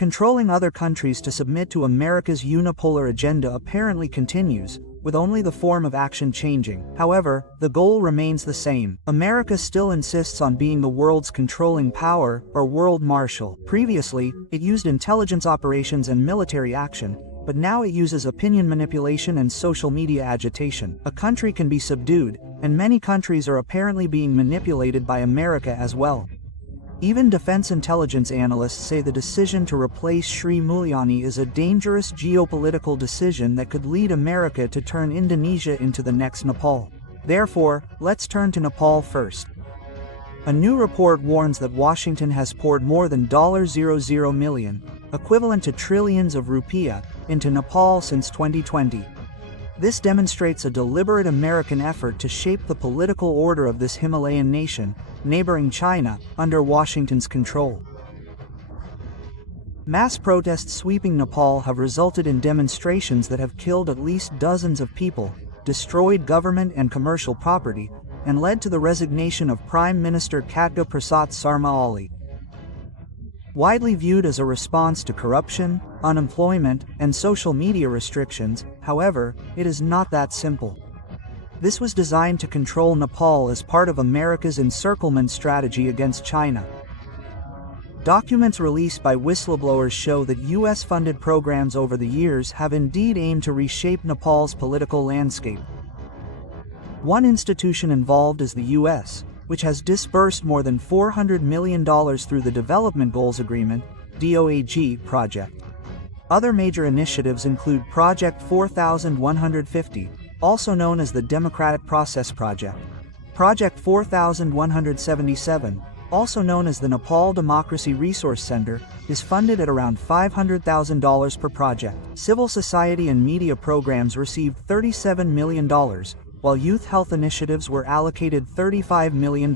Controlling other countries to submit to America's unipolar agenda apparently continues, with only the form of action changing. However, the goal remains the same. America still insists on being the world's controlling power, or world marshal. Previously, it used intelligence operations and military action, but now it uses opinion manipulation and social media agitation. A country can be subdued, and many countries are apparently being manipulated by America as well. Even defense intelligence analysts say the decision to replace Sri Mulyani is a dangerous geopolitical decision that could lead America to turn Indonesia into the next Nepal. Therefore, let's turn to Nepal first. A new report warns that Washington has poured more than $00 million, equivalent to trillions of rupiah, into Nepal since 2020. This demonstrates a deliberate American effort to shape the political order of this Himalayan nation, neighboring China, under Washington's control. Mass protests sweeping Nepal have resulted in demonstrations that have killed at least dozens of people, destroyed government and commercial property, and led to the resignation of Prime Minister Khadga Prasad Sarma Oli. Widely viewed as a response to corruption, unemployment, and social media restrictions, however, it is not that simple. This was designed to control Nepal as part of America's encirclement strategy against China. Documents released by whistleblowers show that US-funded programs over the years have indeed aimed to reshape Nepal's political landscape. One institution involved is the US, which has disbursed more than $400 million through the Development Goals Agreement (DOAG) project. Other major initiatives include Project 4150, also known as the Democratic Process Project. Project 4177, also known as the Nepal Democracy Resource Center, is funded at around $500,000 per project. Civil society and media programs received $37 million, while youth health initiatives were allocated $35 million.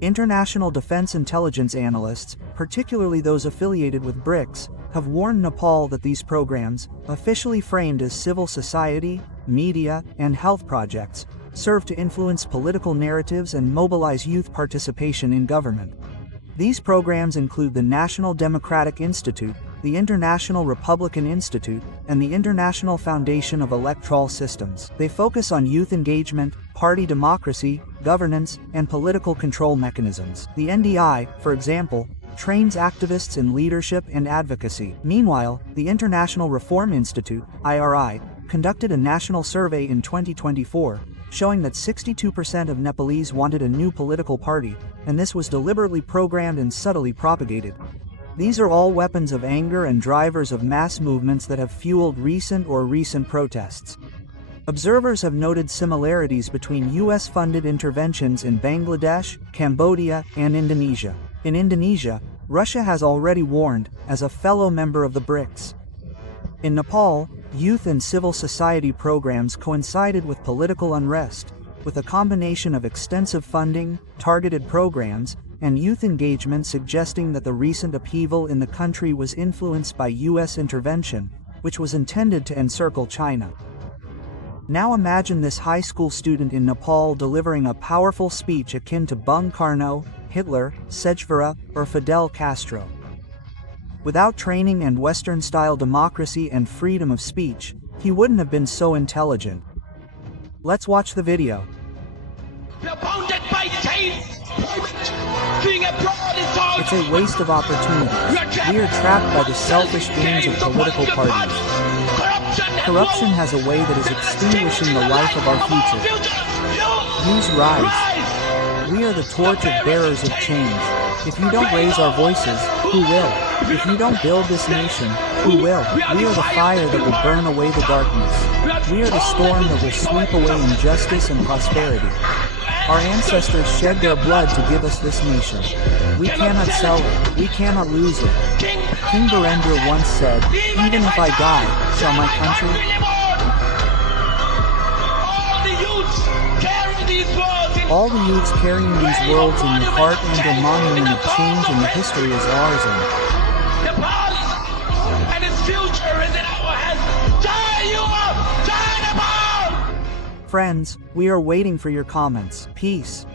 International defense intelligence analysts, particularly those affiliated with BRICS, have warned Nepal that these programs, officially framed as civil society, media, and health projects, serve to influence political narratives and mobilize youth participation in government. These programs include the National Democratic Institute, the International Republican Institute, and the International Foundation of Electoral Systems. They focus on youth engagement, party democracy, governance, and political control mechanisms. The NDI, for example, trains activists in leadership and advocacy. Meanwhile, the International Reform Institute, IRI, conducted a national survey in 2024, showing that 62% of Nepalese wanted a new political party, and this was deliberately programmed and subtly propagated. These are all weapons of anger and drivers of mass movements that have fueled recent protests. Observers have noted similarities between US-funded interventions in Bangladesh, Cambodia, and Indonesia. In Indonesia, Russia has already warned, as a fellow member of the BRICS. In Nepal, youth and civil society programs coincided with political unrest, with a combination of extensive funding, targeted programs, and youth engagement suggesting that the recent upheaval in the country was influenced by US intervention, which was intended to encircle China. Now imagine this high school student in Nepal delivering a powerful speech akin to Bung Karno, Hitler, Che Guevara, or Fidel Castro. Without training and Western-style democracy and freedom of speech, he wouldn't have been so intelligent. Let's watch the video. It's a waste of opportunity. We are trapped by the selfish gains of political parties. Corruption has a way that is extinguishing the life of our future. Use Rise. We are the torch of bearers of change. If you don't raise our voices, who will? If you don't build this nation, who will? We are the fire that will burn away the darkness. We are the storm that will sweep away injustice and prosperity. Our ancestors shed their blood to give us this nation. We cannot sell it. We cannot lose it. King Birendra once said, "Even if I die, shall my country..." All the youths carrying these words in your heart and a monument of change in the history is ours and its future is in our hands. Die, you up! Die, Nepal! Friends, we are waiting for your comments. Peace.